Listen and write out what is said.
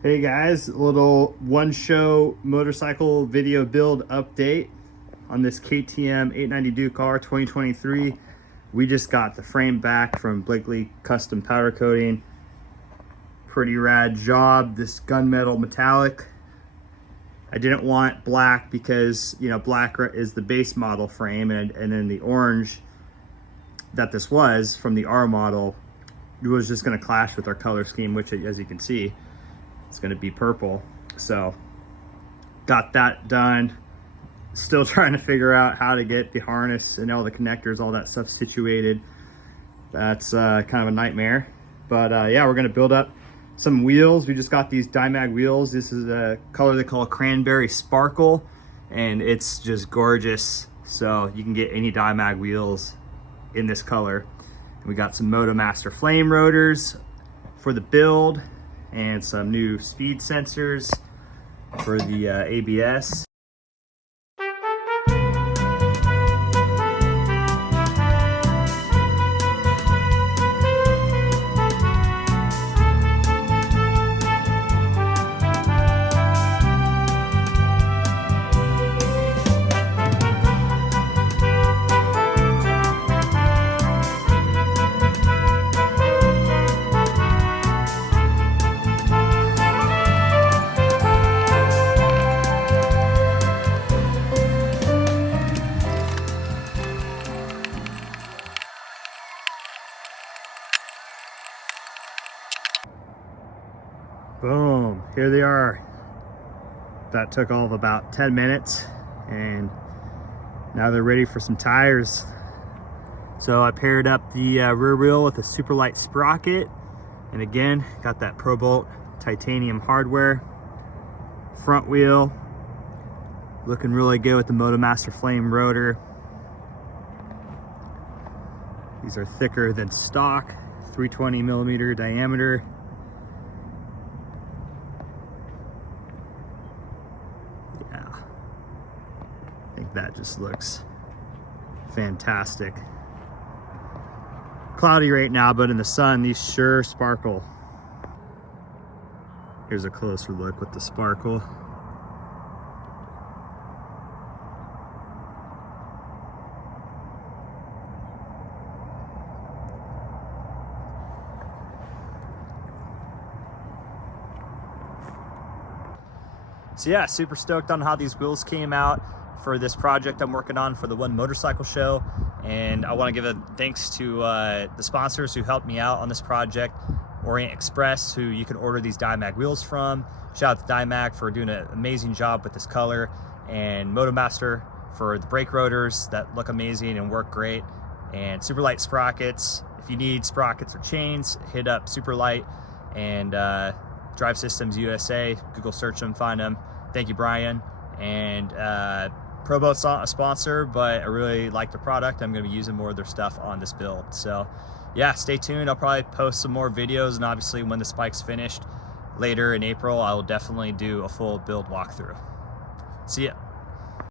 Hey guys, a little one show motorcycle video build update on this KTM 890 Duke R 2023. We just got the frame back from Blakely Custom Powder Coating. Pretty rad job. This gunmetal metallic. I didn't want black because, you know, black is the base model frame, and then the orange that this was from the R model was just going to clash with our color scheme, which, as you can see, it's going to be purple. So got that done. Still trying to figure out how to get the harness and all the connectors, all that stuff situated. That's kind of a nightmare. But yeah, we're going to build up some wheels. We just got these Dymag wheels. This is a color they call cranberry sparkle, and it's just gorgeous. So you can get any Dymag wheels in this color. And we got some MotoMaster flame rotors for the build, and some new speed sensors for the ABS. Boom, here they are. That took all of about 10 minutes, and now they're ready for some tires. So I paired up the rear wheel with a super light sprocket, and again, got that Pro Bolt titanium hardware. Front wheel, looking really good with the MotoMaster flame rotor. These are thicker than stock, 320 millimeter diameter. I think that just looks fantastic. Cloudy right now, but in the sun, these sure sparkle. Here's a closer look with the sparkle. So yeah, super stoked on how these wheels came out for this project I'm working on for the One Motorcycle Show. And I want to give a thanks to the sponsors who helped me out on this project. Orient Express, who you can order these Dymag wheels from. Shout out to Dymag for doing an amazing job with this color. And MotoMaster for the brake rotors that look amazing and work great. And Super Light sprockets. If you need sprockets or chains, hit up Super Light and Drive Systems USA. Google search them, find them. Thank you, Brian. And Pro Boat's not a sponsor, but I really like the product. I'm going to be using more of their stuff on this build. So yeah, stay tuned. I'll probably post some more videos, and obviously when the spike's finished later in April, I will definitely do a full build walkthrough. See ya.